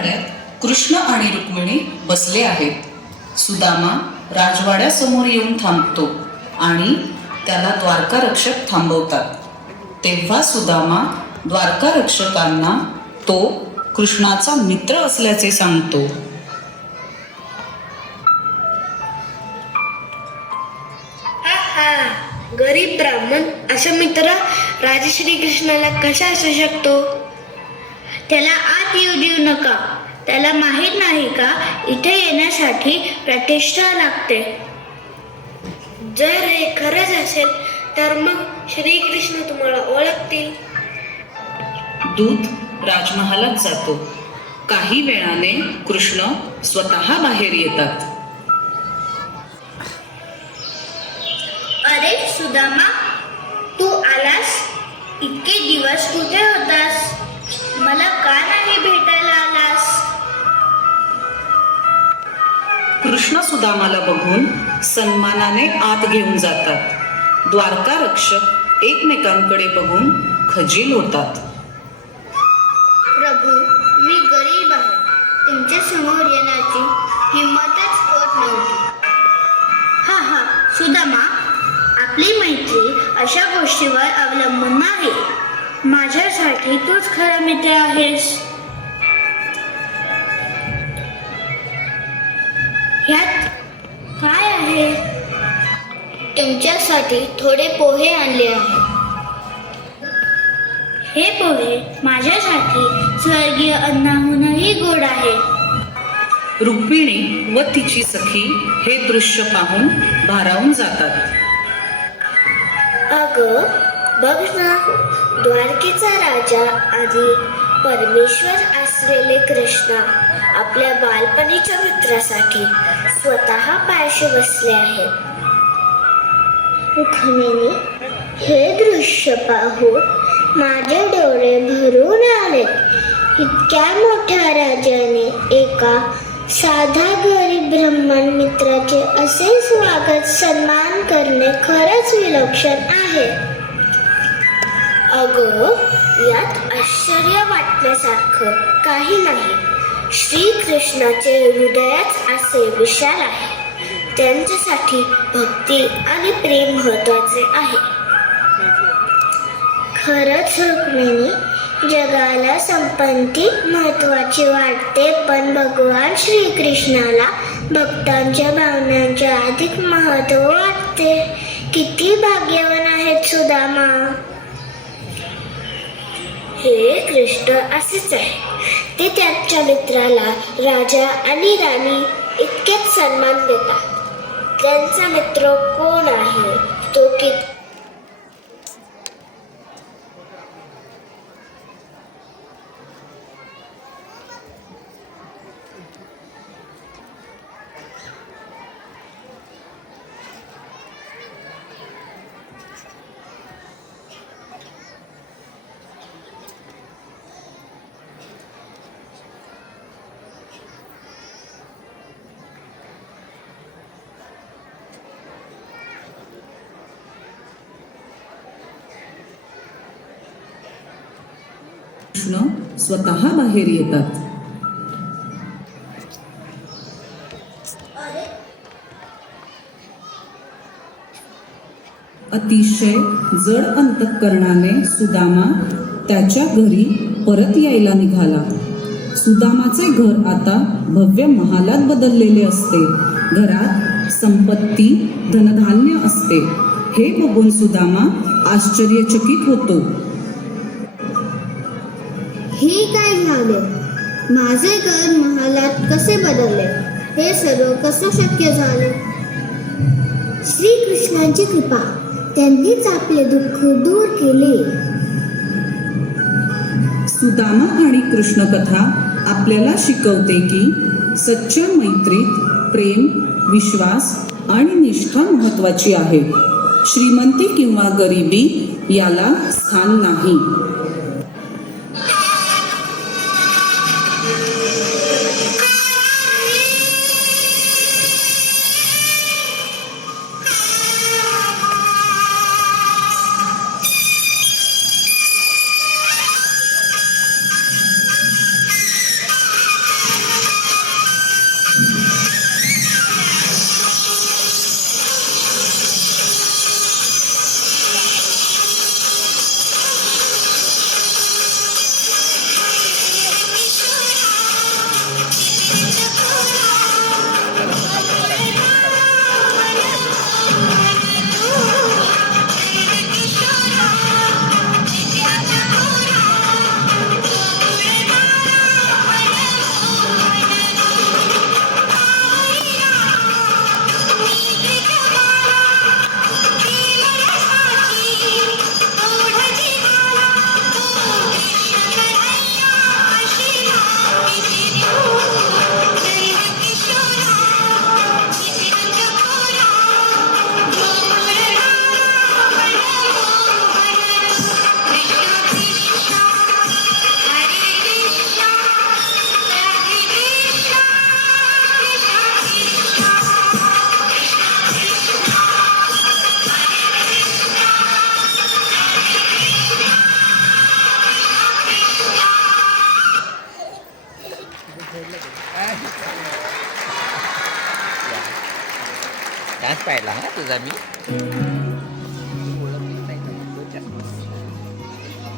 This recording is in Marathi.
राजवाड्यात कृष्ण आणि रुक्मिणी बसले आहेत. सुदामा राजवाड्यासमोर येऊन थांबतो आणि त्याला द्वारकारक्षक थांबवतात. तेव्हा सुदामा द्वारकारक्षकांना तो कृष्णाचा मित्र असल्याचे सांगतो. गरीब ब्राह्मण असा मित्र राजा श्रीकृष्णाला कसा असू शकतो? त्याला आत येऊ देऊ नका. त्याला माहीत नाही का इथे येण्यासाठी प्रतिष्ठा लागते. जर हे खरंच असेल तर मग श्रीकृष्ण तुम्हाला ओळखतील. दूत राजमहालात जातो. काही वेळाने कृष्ण स्वतः बाहेर येतात. अरे सुदामा, तू आलास? इतके दिवस कुठे होतास? मला का नाही भेटायला आलास? कृष्ण सुदामाला बघून सन्मानाने आत घेऊन जातात. द्वारकारक्षक एकमेकांकडे बघून खजील होतात. प्रभू, मी गरीब आहे. तुमच्या समोर येण्याची हिंमतच होत नव्हती. हा सुदामा, आपली मैत्री अशा गोष्टीवर अवलंबून नाही. माझ्यासाठी तूच खरा मित्र आहेस. ह्यात काय आहे? तुमच्यासाठी थोडे पोहे आणले आहेत. हे पोहे माझ्यासाठी स्वर्गीय अन्नाहूनही गोड आहे. रुक्मिणी व तिची सखी हे दृश्य पाहून भारावून जातात. अगं बघ ना, द्वारकेचा राजा आणि परमेश्वर असलेले कृष्ण आपल्या बालपणीच्या मित्रासाठी स्वतः पायाशी बसले आहेत. रुक्मिणी, हे दृश्य पाहून माझे डोळे भरून आले. इतक्या मोठ्या राजाने एका साधा गरीब ब्राह्मण मित्राचे असे स्वागत सन्मान करणे खरंच विलक्षण आहे. अगं, यात आश्चर्य वाटण्यासारखं काही नाही. श्रीकृष्णाचे हृदयच असे विशाल आहे. त्यांच्यासाठी भक्ती आणि प्रेम महत्वाचे आहे. खरंच रुक्मिणी, जगाला संपत्ती महत्वाची वाटते, पण भगवान श्रीकृष्णाला भक्तांच्या भावनांचे अधिक महत्व वाटते. किती भाग्यवान आहेत सुदामा. हे कृष्ण असेच आहे. ते त्यांच्या मित्राला राजा आणि राणी इतकेच सन्मान देतात. त्यांचा मित्र कोण आहे, तो किती कृष्ण स्वतः बाहेर येतात. अतिशय जड अंतःकरणाने सुदामा त्याच्या घरी परत यायला निघाला. सुदामाचे घर आता भव्य महालात बदललेले असते. घरात संपत्ती, धनधान्य असते. हे बघून सुदामा आश्चर्यचकित होतो. हे काय झाले? माझे घर महालात कसे बदलले? हे सर्व कसं शक्य झाले? श्रीकृष्णाची कृपा, त्यांनीच आपले दुःख दूर केले. सुदामा आणि कृष्ण कथा आपल्याला शिकवते की सच्च्या मैत्रीत प्रेम, विश्वास आणि निष्ठा महत्वाची आहे. श्रीमंती किंवा गरिबी याला स्थान नाही. डान्स पाहिला ना तुझा मी